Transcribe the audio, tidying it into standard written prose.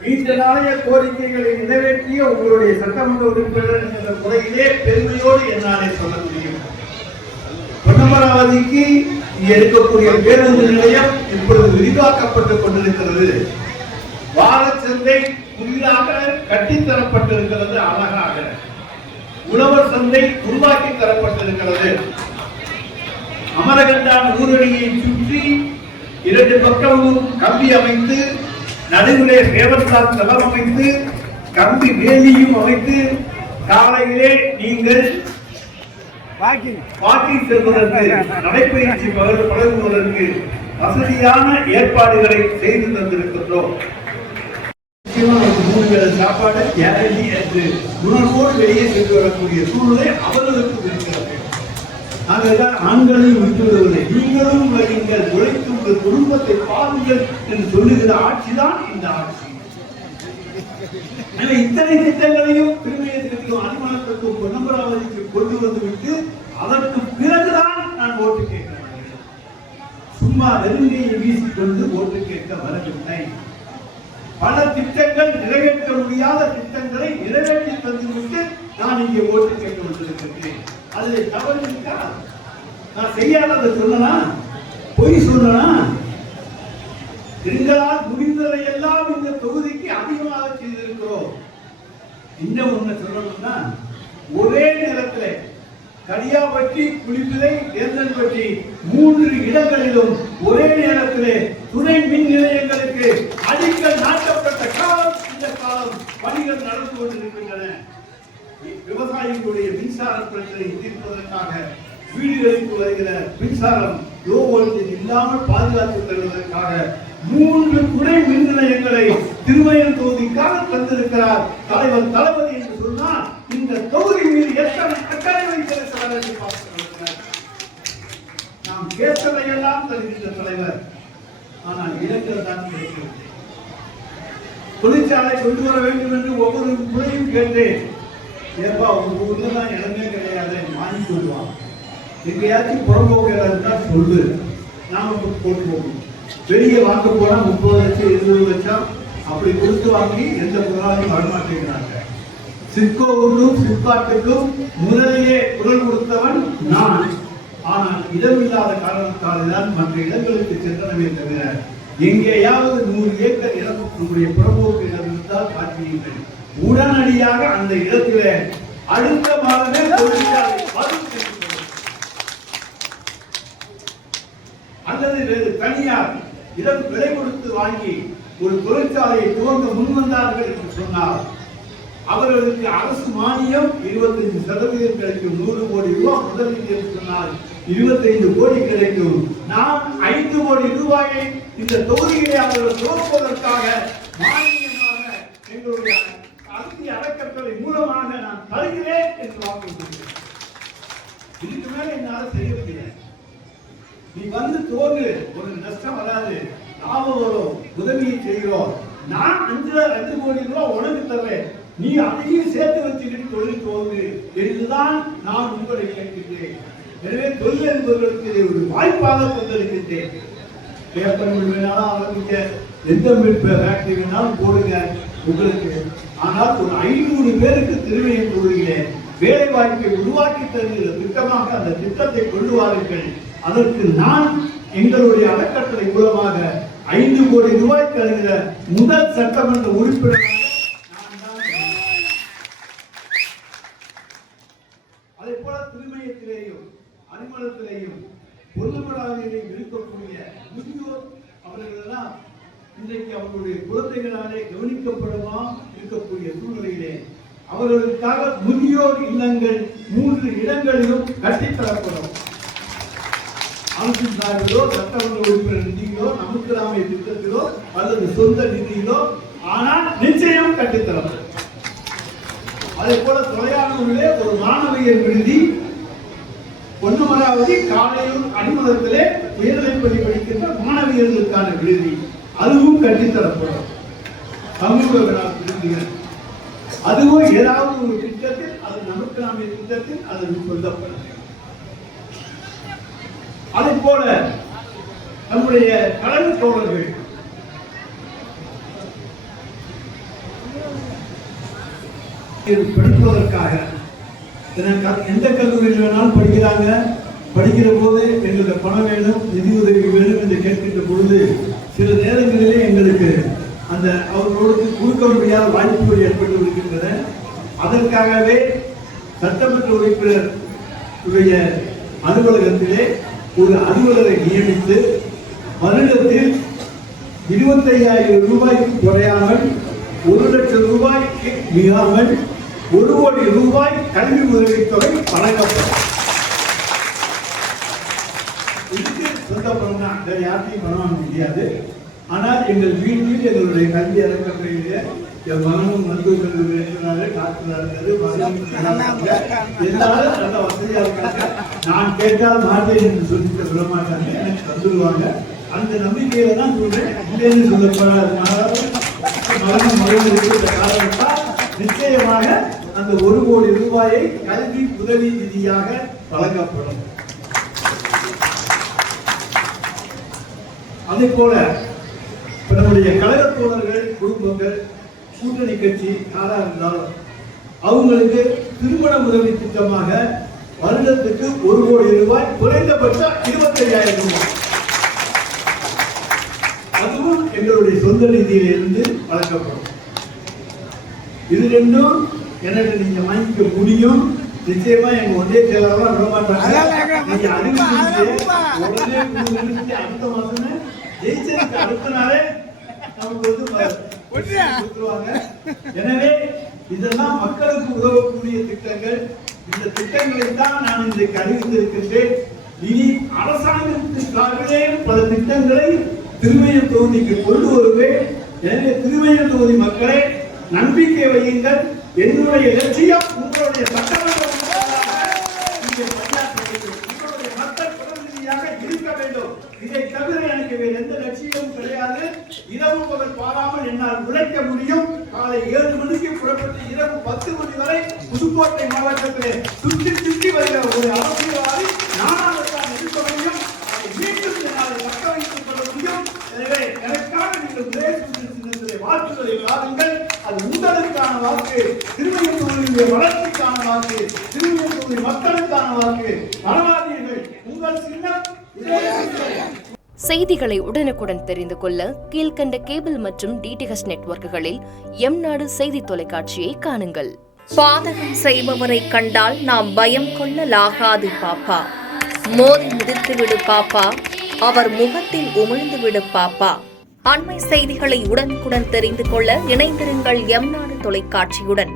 நீண்ட நாளைய கோரிக்கைகளை நிறைவேற்றிய உங்களுடைய சட்டமன்ற உறுப்பினர் என்ற முறையிலே பெருமையோடு என்னாலே சொல்ல முடியும். பொன்னமராவதிக்கு இருக்கக்கூடிய பேருந்து நிலையம் இப்பொழுது விரிவாக்கப்பட்டுக் கொண்டிருக்கிறது. வாரச்சந்தை புதிதாக கட்டித்தரப்பட்டிருக்கிறது. அழகாக உழவர் சந்தை உருவாக்கி தரப்பட்டிருக்கிறது. அமரகண்டான் ஊரணியை சுற்றி இரண்டு பக்கமும் கம்பி அமைத்து நடுவிலே தேவஸ்தான் தளம் அமைத்து கம்பி வேலியும் அமைத்து காலையிலே நீங்கள் வாக்கிங் செல்வதற்கு நடைபயிற்சி பழகுவதற்கு வசதியான ஏற்பாடுகளை செய்து தந்திருக்கின்றோம். 3 வேளை சாப்பாடு கேரண்டி என்று உணர்வோடு வெளியே சென்று வரக்கூடிய சூழ்நிலை அவர்களுக்கு இருக்கிறது. நாங்கள் ஆண்களையும் விட்டுவிடுவதை நீங்களும் நீங்கள் உழைத்து உங்கள் குடும்பத்தை பாருங்கள் என்று சொல்லுகிற ஆட்சிதான் இந்த ஆட்சி. இத்தனை திட்டங்களையும் திருமயத்திற்கும் அனுமானத்திற்கும் பொன்னமராவதிக்கு கொண்டு வந்துவிட்டு அதற்கு பிறகுதான் நான் ஓட்டு கேட்க மாட்டேன். சும்மா நெருங்கையை வீசிக்கொண்டு ஓட்டு கேட்க வரவில்லை. பல திட்டங்கள் நிறைவேற்ற முடியாத திட்டங்களை நிறைவேற்றி தந்துவிட்டு நான் இங்கே ஓட்டு கேட்க வந்திருக்கிறேன். அதில் தவறு இருக்கா? நான் செய்யாததை சொல்லனா? பொய் சொல்லனா? எங்களால் முடிந்ததை எல்லாம் இந்த தொகுதிக்கு அதிகமாக செய்திருக்கிறோம். இன்னும் ஒண்ணு சொல்லணும்னா, ஒரே நேரத்தில் கடியாப்பட்டி, புலிப்பிலை, தேர்தல்பட்டி 3 இடங்களிலும் ஒரே நேரத்தில் துணை மின் நிலையங்களுக்கு அடிக்கல் நாட்டப்பட்ட காலம் இந்த காலம் பணிகள் நடந்து கொண்டிருக்கின்றன. விவசாயிகளுடைய மின்சார பிரச்சனை தீர்ப்பதற்காக வீடுகளுக்கு வருகிற மின்சாரம் லோ வோல்டேஜ் இல்லாமல் பாதுகாத்து தருவதற்காக 3 துணை மின் நிலையங்களை திருமயம் தொகுதிக்காக தந்திருக்கிறார் தலைவர் தளபதி என்று சொன்னால் இந்த தொகுதி மீது எத்தனை அக்கறை வைத்திருக்கிறார் என்று பார்க்கிறார். நாம் கேட்டதையெல்லாம் தருகின்ற தலைவர், ஆனால் இடங்கள் தான் கிடைக்கிறது. தொழிற்சாலை கொண்டு வர வேண்டும் என்று ஒவ்வொரு முறையும் கேட்டேன். ஏப்பா உங்க ஊர்ல தான் இடமே கிடையாது, வாங்கி சொல்லுவான். எங்கேயாச்சும் புறம்போக்கு இருந்தா சொல்லு, நாம போட்டு போகணும். வெளியே வாங்க போனா 30 லட்சம் 20 லட்சம் அப்படி கொடுத்து வாங்கி எந்த முதலாளியும் வரமாட்டேங்கிறாங்க. சிட்கோவுக்கும் சிப்காட்டுக்கும் முதலிலே குரல் கொடுத்தவன் நான். ஆனால் இடமில்லாத காரணத்தால் தான் மற்ற இடங்களுக்கு சென்றனவே தவிர எங்கேயாவது 100 ஏக்கர் இடத்துடைய புறம்போக்கு இடம் இருந்தால் காட்டினீர்கள். உடனடியாக அந்த இடத்திலே அடுத்த மாதமே அல்லது வேறு தனியார் இடம் விலை கொடுத்து வாங்கி ஒரு தொழிற்சாலையை துவங்க முன்வந்தார்கள் என்று சொன்னால் அவர்களுக்கு அரசு மானியம் 25% கிடைக்கும். 100 கோடி ரூபாய் முதலீடு என்று சொன்னால் 25 கோடி கிடைக்கும். நாம் 5 கோடி ரூபாயை இந்த தொகுதிகளை அவர்கள் துவக்குவதற்காக மானியமாக எங்களுடைய அரசியல் அறக்கட்டளை மூலமாக நான் தருகிறேன் என்று வாக்குறுதிக்கிறேன். இதுக்கு மேல என்னால் செய்ய முடியாது. நீ வந்து தோன்று, உனக்கு நஷ்டம் வராது, லாபம் வரும், உதவியை செய்கிறோம். நான் 5 கோடி ரூபாய் உனக்கு தர்றேன், நீ அதையும் சேர்த்து வச்சுக்கிட்டு தொழில் தோன்று என்றுதான் நான் உங்களை கேட்கின்றேன். எனவே தொழில் என்பவர்களுக்கு ஒரு வாய்ப்பாக கொண்டிருக்கின்றேன். பேப்பர் மில் வேணாலும் ஆரம்பிக்க, எந்த மில் ஃபேக்டரி வேணாலும் போடுங்க உங்களுக்கு. ஆனால் ஒரு 500 பேருக்கு திருமயம் தொழிலே வேலை வாய்ப்பை உருவாக்கி தருகிற திட்டமாக அந்த திட்டத்தை கொண்டு வாருங்கள். அதற்கு நான் எங்களுடைய அறக்கட்டளை மூலமாக 5 கோடி ரூபாய் தருகிற முதல் சட்டமன்ற உறுப்பினராக அதே போல திருமயத்திலேயும் அரிமளத்திலேயும் பொன்னமராவதியிலேயும் இருக்கக்கூடிய முதியோர் அவர்கள் எல்லாம் இன்றைக்கு அவர்களுடைய குழந்தைகளாலே கவனிக்கப்படுமா இருக்கக்கூடிய சூழ்நிலையிலே அவர்களுக்காக முதியோர் இல்லங்கள் 3 இடங்களிலும் கட்டித்தரப்படும். அரசு சார்பிலோ சட்டமன்ற உறுப்பினர் நிதியிலோ நமக்கு நாமே திட்டத்திலோ அல்லது சொந்த நிதியிலோ, ஆனால் நிச்சயம் கட்டித்தரப்படும். அதே போல தொலையானூரிலே ஒரு மாணவியர் விடுதி, பொன்னமராவதி காலையூர் அடிமலத்திலே உயர்நிலைப்பள்ளி படிக்கின்ற மாணவியர்களுக்கான விடுதி, அதுவும் கட்டித்தரப்படும். சமூக விடுதிகள் அதுவும் ஏதாவது ஒரு திட்டத்தில், அது நமக்கு நாமே திட்டத்தில் அது சொல்லப்படும். அதே போல நம்முடைய கழக தோழர்கள் படிப்பதற்காக எந்த கல்லூரியில் வேணாலும் படிக்கிறாங்க. படிக்கிற போது எங்களுக்கு பணம் வேணும், நிதி உதவி வேணும் என்று கேட்கின்ற பொழுது சில நேரங்களிலே எங்களுக்கு அந்த அவர்களோடு கொடுக்க முடியாத வாய்ப்புகள் ஏற்பட்டு இருக்கின்றன. அதற்காகவே சட்டமன்ற உறுப்பினருடைய அலுவலகத்திலே ஒரு அலுவலரை நியமித்து வருடத்தில் 25,000 ரூபாய்க்கு குறையாமல் 1 லட்சம் ரூபாய்க்கு மிகாமல் 1 கோடி ரூபாய் கல்வி உதவித்தொகை வழங்கப்படும். இதுக்கு சொந்த பணம் வேற யார்ட்டையும் பணம் வாங்க முடியாது. ஆனால் எங்கள் வீட்டில் எங்களுடைய கல்வி அறக்கட்டளையிலே என் மகனும் மருத்துவக் கல்லூரி இருக்கிறாரு, டாக்டராக இருந்தது, எல்லாரும் நல்ல வசதியாக இருக்காங்க. நான் கேட்டால் மாட்டேன் என்று சொல்லிட்டு சொல்ல மாட்டாங்க, எனக்கு தந்துடுவாங்க. அந்த நம்பிக்கையில தான் சொல்றேன். இல்லைன்னு சொல்லப்படாது. மகனும் மகனும் இருக்கிற காரணத்தால் நிச்சயமாக அந்த 1 கோடி ரூபாயை கல்வி உதவி நிதியாக வழங்கப்படும். அதே போல நம்முடைய கழக தோழர்கள் குடும்பங்கள் கூட்டணி கட்சி யாரா இருந்தாலும் அவங்களுக்கு திருமண உதவி திட்டமாக வருடத்துக்கு 1 கோடி ரூபாய், குறைந்தபட்சம் 25,000 ரூபாய், அதுவும் எங்களுடைய சொந்த நிதியிலிருந்து வழங்கப்படும். இது ரெண்டும் எனக்கு நீங்க வாங்கிக்க முடியும். நிச்சயமா எங்க ஒன்றே செயலாளர் விட மாட்டாங்க. நீங்க உடனே அடுத்த மாசமே ஜெயிச்சதுக்கு அடுத்த நாளே நமக்கு கொடுத்துருவாங்க. எனவே இதெல்லாம் மக்களுக்கு உதவக்கூடிய திட்டங்கள். இந்த திட்டங்களை தான் நான் இன்றைக்கு அறிவித்திருக்கின்றேன். இனி அரசாங்கத்தின் சார்பிலே பல திட்டங்களை திருமயம் தொகுதிக்கு கொண்டு வருவேன். எனவே திருமயம் தொகுதி மக்களை நம்பிக்கை வையுங்கள். என்னுடைய லட்சியம் உங்களுடைய சட்டமன்ற உங்களுடைய மக்கள் பிரதிநிதியாக இருக்க வேண்டும். இதை தவிர எனக்கு வேறு எந்த லட்சியமும் கிடையாது. இரவு பகல் பாராமல் என்னால் உழைக்க முடியும். காலை 7 மணிக்கு புறப்பட்டு இரவு 10 மணி வரை புதுக்கோட்டை மாவட்டத்திலே சுற்றி வருகிற ஒரு அரசியல்வாதி நானாகத்தான் இருக்க முடியும். அதை மீண்டும் என்னால் தக்க வைத்துக் கொள்ள முடியும். எனவே எனக்காக நீங்கள் உதயசூரியன் வாக்குகளை வாருங்கள். அது உங்களுக்கான வாக்கு, திருமணத்தினுடைய வளர்ச்சிக்கான வாக்கு, திருமணத்தினுடைய மக்களுக்கான வாக்கு. மறவாதீர்கள், உங்கள் சின்னம். செய்திகளை உடனுக்குடன் தெரிந்து கொள்ள கீழ்கண்ட கேபிள் மற்றும் டிடிஎச் நெட்வொர்க்குகளில் எம்நாடு செய்தி தொலைக்காட்சியை காணுங்கள். பாதகம் செய்பவரை கண்டால் நாம் பயம் கொள்ளலாகாது பாப்பா. மோதி மிதித்துவிடு பாப்பா, அவர் முகத்தில் உமிழ்ந்துவிடு பாப்பா. அண்மை செய்திகளை உடனுக்குடன் தெரிந்து கொள்ள இணைந்திருங்கள் எம்நாடு தொலைக்காட்சியுடன்.